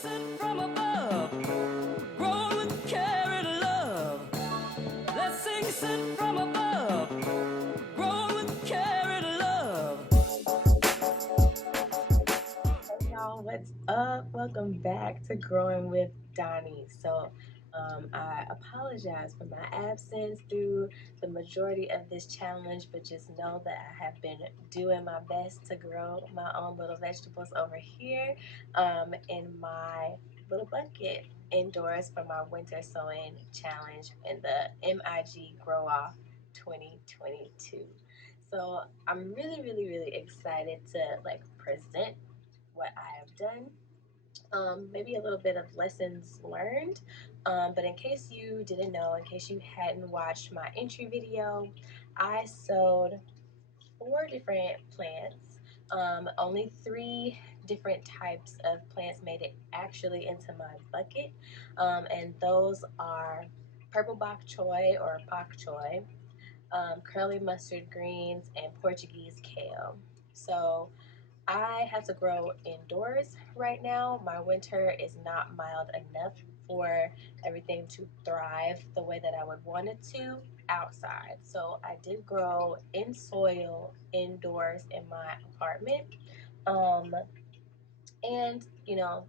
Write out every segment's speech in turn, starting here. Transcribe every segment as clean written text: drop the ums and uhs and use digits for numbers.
sent from above, growing carrot love. Blessings sent from above, growing carrot love. Hey y'all, what's up? Welcome back to Growing with Donnie. I apologize for my absence through the majority of this challenge, but just know that I have been doing my best to grow my own little vegetables over here in my little bucket indoors for my winter sowing challenge in the MIG Grow Off 2022. So I'm really excited to present what I have done, maybe a little bit of lessons learned. But in case you didn't know, in case you hadn't watched my entry video, I sowed four different plants. Only three different types of plants made it actually into my bucket, and those are purple bok choy or pak choy, curly mustard greens, and Portuguese kale. So I have to grow indoors right now. My winter is not mild enough for everything to thrive the way that I would want it to outside. So I did grow in soil indoors in my apartment. Um, and,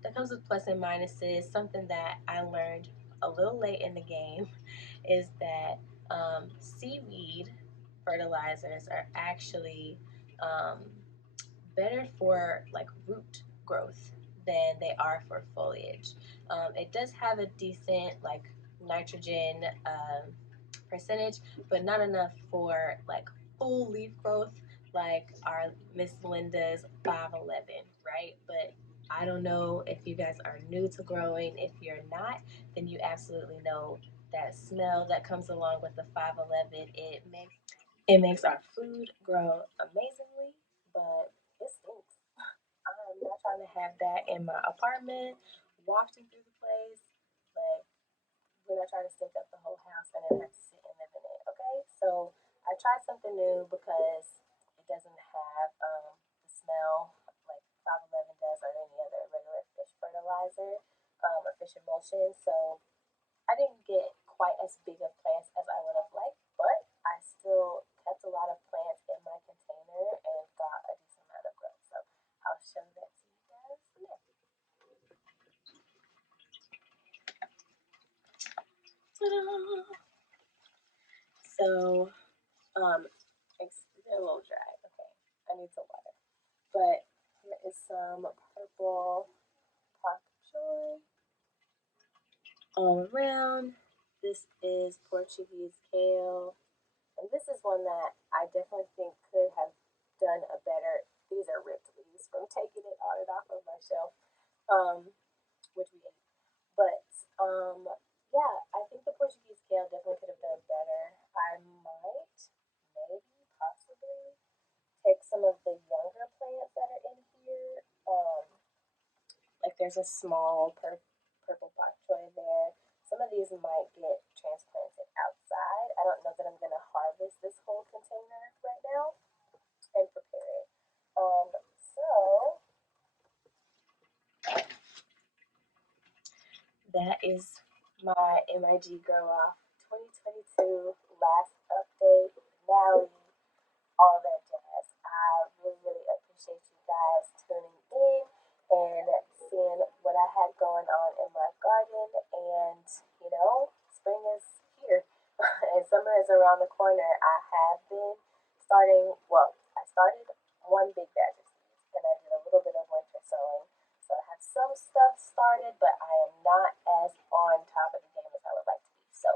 that comes with plus and minuses. Something that I learned a little late in the game is that seaweed fertilizers are actually um, better for like root growth than they are for foliage. It does have a decent like nitrogen percentage, but not enough for like full leaf growth like our Miss Linda's 511, right? But I don't know if you guys are new to growing. If you're not, then you absolutely know that smell that comes along with the 511. It makes our food grow amazingly, but it stinks. I'm not trying to have that in my apartment, wafting through the place. Like, we're not trying to stink up the whole house and then have to sit and live in it, okay? So I tried something new because it doesn't have the smell like 511 does or any other regular fish fertilizer or fish emulsion. So I didn't get quite as big of plants as I would have liked, but I still kept a lot of plants in my container and got a decent amount of growth. So I'll show that to you guys next. Ta-da! So, it's a little dry. Okay, I need some water. But here is some purple pak choi all around. This is Portuguese kale. And this is one that I definitely think could have done a better. These are ripped leaves from taking it on and off of my shelf, which we ate. But yeah, I think the Portuguese kale definitely could have done better. I might, maybe, possibly take some of the younger plants that are in here. Like there's a small purple bok choy there. Some of these might get transplanted outside. I don't know that I'm gonna harvest this whole container right now and prepare it. So that is my MIG Grow Off 2022 last update, finale, all that jazz. I really appreciate you guys tuning in and seeing what I had going on in my garden. And, spring is here and summer is around the corner. I have been I started one big batch of seeds and I did a little bit of winter sowing. So I have some stuff started, but I am not as on top of the game as I would like to be. So,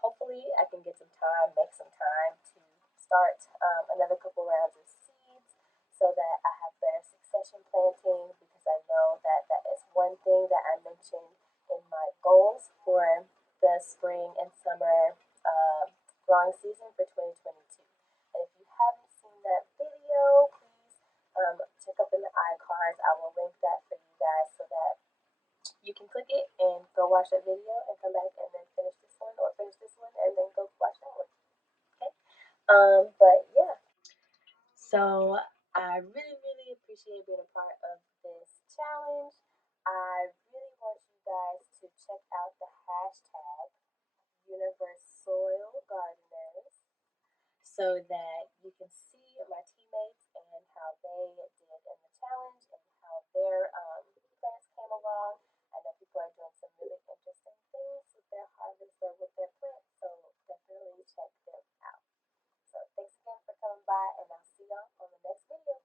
hopefully, I can get some time, make some time to start another couple rounds of seeds so that I have better succession planting because I know that that is one thing that I mentioned in my goals for the spring and summer growing season for 2022. And if you haven't seen that video, please check up in the iCards. I will link that for you guys so that you can click it and go watch that video and come back and then finish this one or finish this one and then go watch that one. Okay. But yeah. So I really appreciate being a part of this challenge. check out the hashtag Universe Soil Gardeners so that you can see my teammates and how they did in the challenge and how their plants came along. I know people are doing some really interesting things with their harvest or with their plants, so definitely check them out. So thanks again for coming by, and I'll see y'all on the next video.